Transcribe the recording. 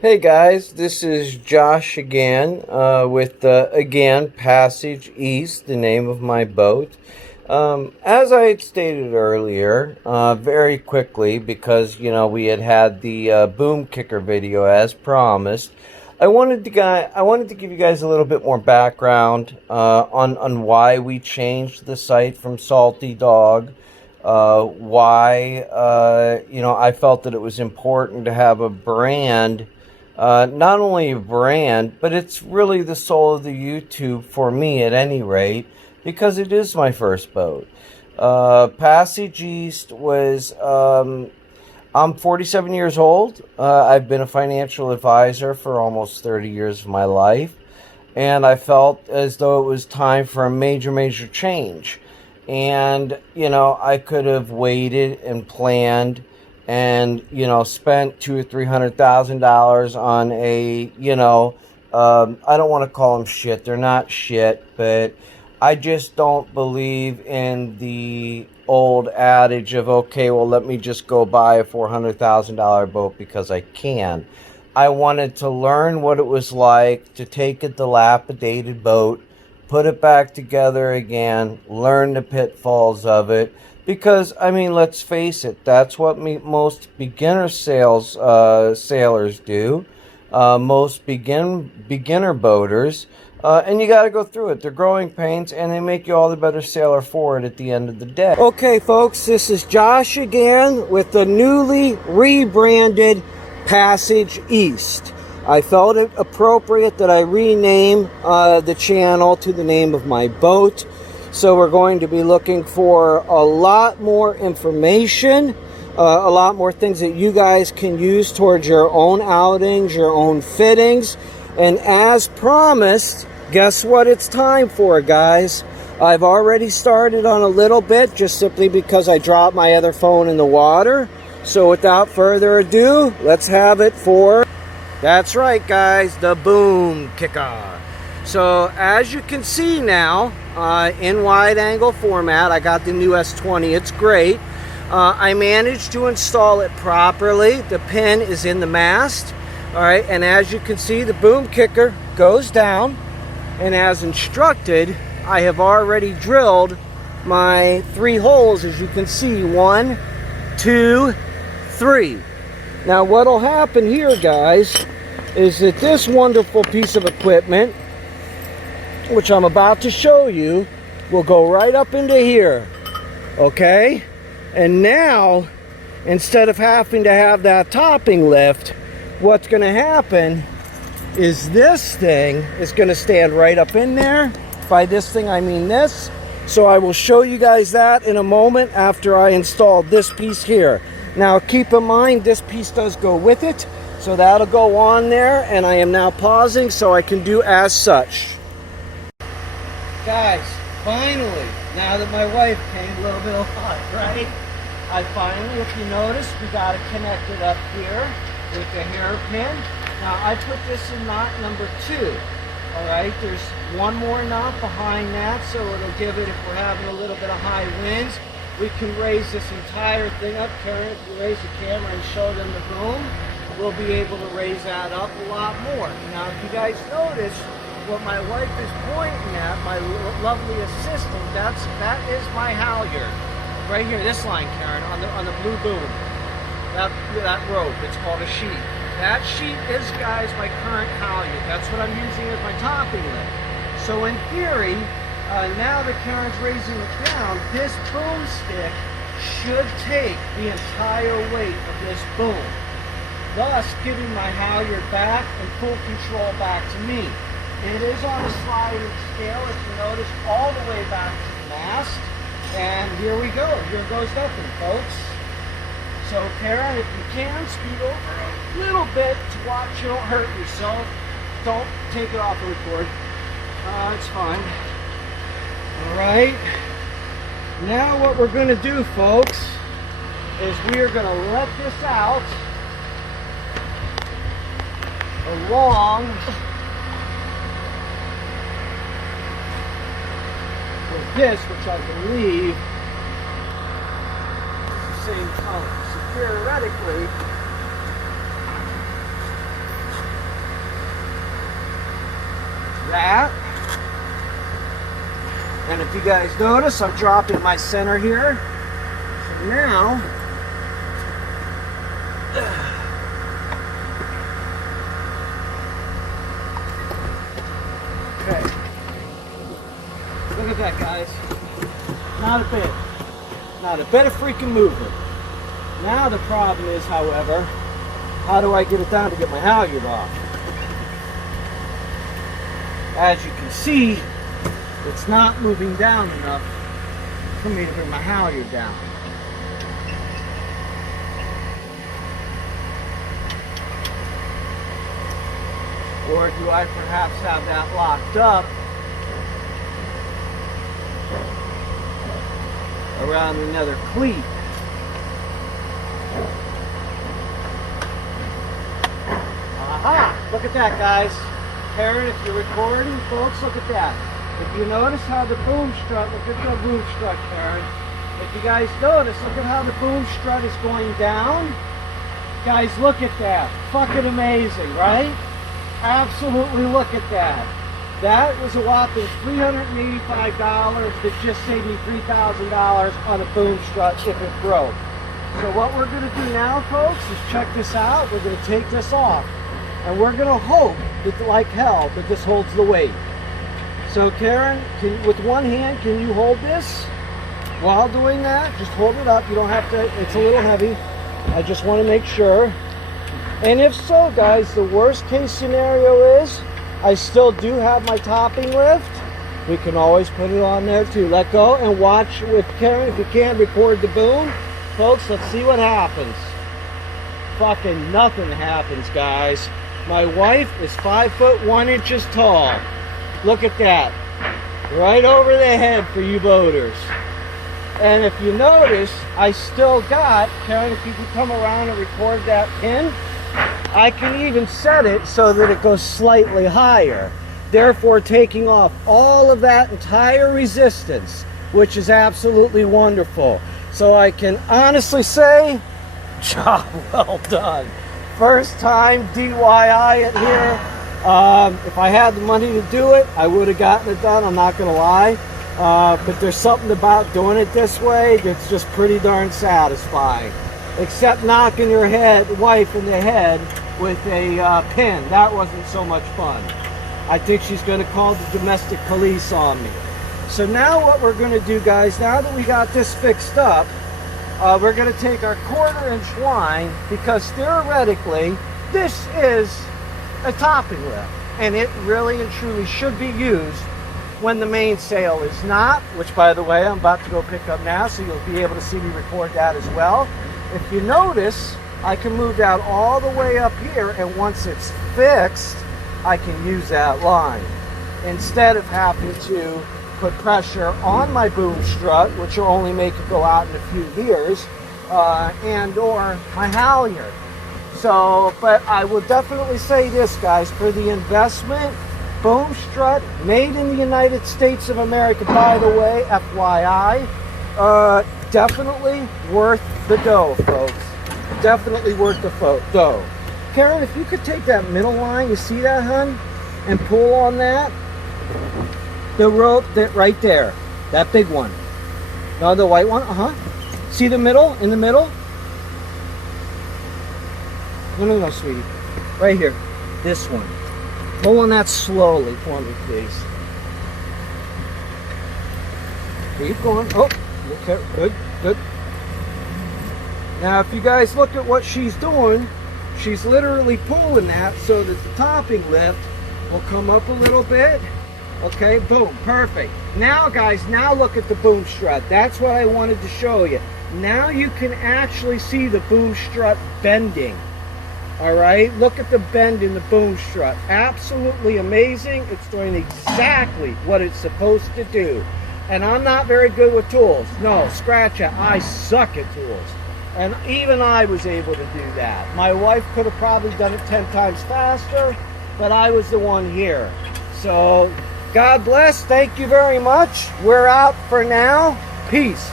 Hey guys, this is Josh again with again Passage East, the name of my boat. As I had stated earlier, very quickly because we had the boom kicker video as promised. I wanted to give you guys a little bit more background on why we changed the site from Salty Dog. Why I felt that it was important to have a brand, not only a brand, but it's really the soul of the YouTube for me at any rate, because it is my first boat. Passage East was, I'm 47 years old. I've been a financial advisor for almost 30 years of my life, and I felt as though it was time for a major change. And, I could have waited and planned and, spent $200,000 or $300,000 on a, I don't want to call them shit. They're not shit, but I just don't believe in the old adage of, okay, well, let me just go buy a $400,000 boat because I can. I wanted to learn what it was like to take a dilapidated boat, put it back together again, learn the pitfalls of it. Because, let's face it, that's what most beginner sailors do. Most beginner boaters. And you got to go through it. They're growing pains, and they make you all the better sailor for it at the end of the day. Okay, folks, this is Josh again with the newly rebranded Passage East. I felt it appropriate that I rename the channel to the name of my boat. So we're going to be looking for a lot more information, a lot more things that you guys can use towards your own outings, your own fittings. And as promised, guess what it's time for, guys? I've already started on a little bit, just simply because I dropped my other phone in the water. So without further ado, let's have it for... That's right, guys, the boom kicker. So as you can see now, in wide angle format, I got the new S20. It's great. I managed to install it properly. The pin is in the mast. All right, and as you can see, the boom kicker goes down. And as instructed, I have already drilled my 3 holes, as you can see. 1, 2, 3. Now what'll happen here, guys, is that this wonderful piece of equipment, which I'm about to show you, will go right up into here. Okay? And now, instead of having to have that topping lift, what's going to happen is this thing is going to stand right up in there. By this thing, I mean this. So I will show you guys that in a moment after I install this piece here. Now keep in mind, this piece does go with it, so that'll go on there, and I am now pausing so I can do as such. Guys, finally, now that my wife came a little bit hot, right? I finally, if you notice, we got it connected up here with the hairpin. Now I put this in knot number 2. All right, there's one more knot behind that, so it'll give it, if we're having a little bit of high winds, we can raise this entire thing up. Karen, if you raise the camera and show them the boom, we'll be able to raise that up a lot more. Now, if you guys notice what my wife is pointing at, my lovely assistant, that is my halyard. Right here, this line, Karen, on the blue boom. That rope, it's called a sheet. That sheet is, guys, my current halyard. That's what I'm using as my topping lift. So in theory, now that Karen's raising it down, this boomstick should take the entire weight of this boom, thus giving my halyard back and full control back to me. It is on a sliding scale, if you notice, all the way back to the mast. And here we go. Here goes nothing, folks. So, Karen, if you can, speed over a little bit to watch you don't hurt yourself. Don't take it off the record. It's fine. All right. Now what we're going to do, folks, is we are going to let this out along with this, which I believe is the same color. So theoretically, that. And if you guys notice, I'm dropping my center here. So now, okay. Look at that, guys. Not a bit of freaking movement. Now the problem is, however, how do I get it down to get my halyard off? As you can see, it's not moving down enough for me to bring my halyard down. Or do I perhaps have that locked up around another cleat? Aha! Look at that, guys. Karen, if you're recording, folks, look at that. If you notice how the boom strut, look at the boom strut, Karen. If you guys notice, look at how the boom strut is going down. Guys, look at that. Fucking amazing, right? Absolutely look at that. That was a whopping $385 that just saved me $3,000 on a boom strut if it broke. So what we're going to do now, folks, is check this out. We're going to take this off. And we're going to hope that, like hell, that this holds the weight. So Karen, with one hand, can you hold this? While doing that, just hold it up. You don't have to, it's a little heavy. I just want to make sure. And if so, guys, the worst case scenario is I still do have my topping lift. We can always put it on there too. Let go and watch with Karen. If you can't record the boom, folks, let's see what happens. Fucking nothing happens, guys. My wife is 5'1" tall. Look at that. Right over the head for you boaters. And if you notice, I still got, Karen, if you can come around and record that pin, I can even set it so that it goes slightly higher, therefore taking off all of that entire resistance, which is absolutely wonderful. So I can honestly say, job well done. First time DIY it here. If I had the money to do it, I would have gotten it done, I'm not going to lie. But there's something about doing it this way that's just pretty darn satisfying. Except knocking your wife in the head with a pin. That wasn't so much fun. I think she's going to call the domestic police on me. So now what we're going to do, guys, now that we got this fixed up, we're going to take our 1/4" line, because theoretically this is a topping lift, and it really and truly should be used when the mainsail is not, which by the way I'm about to go pick up now, so you'll be able to see me record that as well. If you notice, I can move that all the way up here, and once it's fixed, I can use that line instead of having to put pressure on my boom strut, which will only make it go out in a few years, and or my halyard. So, but I will definitely say this, guys, for the investment, boom strut, made in the United States of America, by the way, FYI, definitely worth the dough, folks. Definitely worth the dough. Karen, if you could take that middle line, you see that, hun? And pull on that. The rope that right there, that big one. No, the white one, See the middle, in the middle? No, sweetie. Right here, this one. Pull on that slowly for me, please. Keep going. Oh, okay, good. Now, if you guys look at what she's doing, she's literally pulling that so that the topping lift will come up a little bit. Okay, boom, perfect. Now, guys, now look at the boom strut. That's what I wanted to show you. Now you can actually see the boom strut bending. All right, look at the bend in the boom strut. Absolutely amazing. It's doing exactly what it's supposed to do. And I'm not very good with tools. No, scratch it. I suck at tools. And even I was able to do that. My wife could have probably done it 10 times faster, but I was the one here. So, God bless. Thank you very much. We're out for now. Peace.